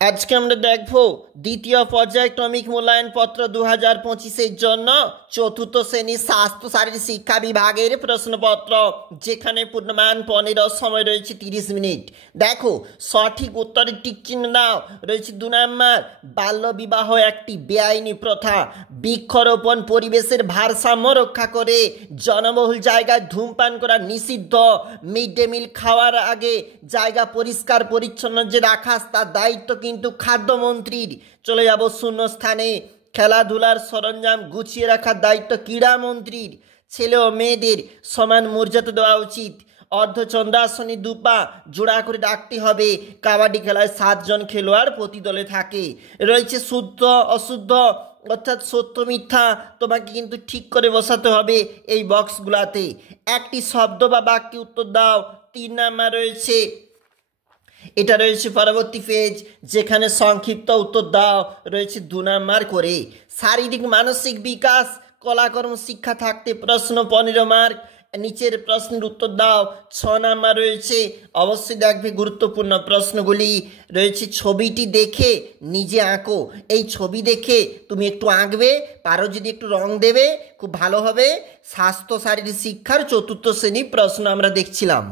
আজকে আমরা দেখবো দ্বিতীয় পর্যায়ক্রমিক মূল্যায়নপত্র 2025-এর জন্য চতুর্থ শ্রেণীর স্বাস্থ্য শারীরিক শিক্ষা বিভাগের প্রশ্নপত্র, যেখানে পূর্ণমান 15 সময় রয়েছে 30 মিনিট। দেখো সঠিক উত্তরে টিক চিহ্ন দাও। রয়েছে 2 নম্বর, বাল্যবিবাহ একটি বেআইনি প্রথা। বৃক্ষরোপণ পরিবেশের ভারসাম্য রক্ষা করে। জনবহুল জায়গায় ধূমপান করা নিষিদ্ধ। মিড ডে মিল খাওয়ার আগে জায়গা পরিষ্কার পরিচ্ছন্ন যে রাখা তার দায়িত্ব কিন্তু খাদ্যমন্ত্রীর। চলে যাব শূন্য স্থানে। খেলাধুলার সরঞ্জাম গুছিয়ে রাখার দায়িত্ব ক্রীড়ামন্ত্রীর। ছেলে ও মেয়েদের সমান মর্যাদা দেওয়া উচিত। অর্ধচন্দ্রাসনে দুপা জোড়া করে রাখতে হবে। কাবাডি খেলায় 7 জন খেলোয়াড় প্রতি দলে থাকে। রয়েছে শুদ্ধ অশুদ্ধ অর্থাৎ সত্য মিথ্যা, তোমাকে কিন্তু ঠিক করে বসাতে হবে এই বক্সগুলাতে। একটি শব্দ বা বাক্য উত্তর দাও। 3 নাম্বার রয়েছে, এটা রয়েছে পরবর্তী পেজ, যেখানে সংক্ষিপ্ত উত্তর দাও। রয়েছে 2 নাম্বার করে। শারীরিক মানসিক বিকাশ কলাকর্ম শিক্ষা থাকতে প্রশ্ন 15 মার্ক। নিচের প্রশ্নের উত্তর দাও। 6 নাম্বার রয়েছে, অবশ্যই দেখবে গুরুত্বপূর্ণ প্রশ্নগুলি। রয়েছে ছবিটি দেখে নিজে আঁকো। এই ছবি দেখে তুমি একটু আঁকবে, পারো যদি একটু রং দেবে খুব ভালো হবে। স্বাস্থ্য শারীরিক শিক্ষার চতুর্থ শ্রেণীর প্রশ্ন আমরা দেখছিলাম।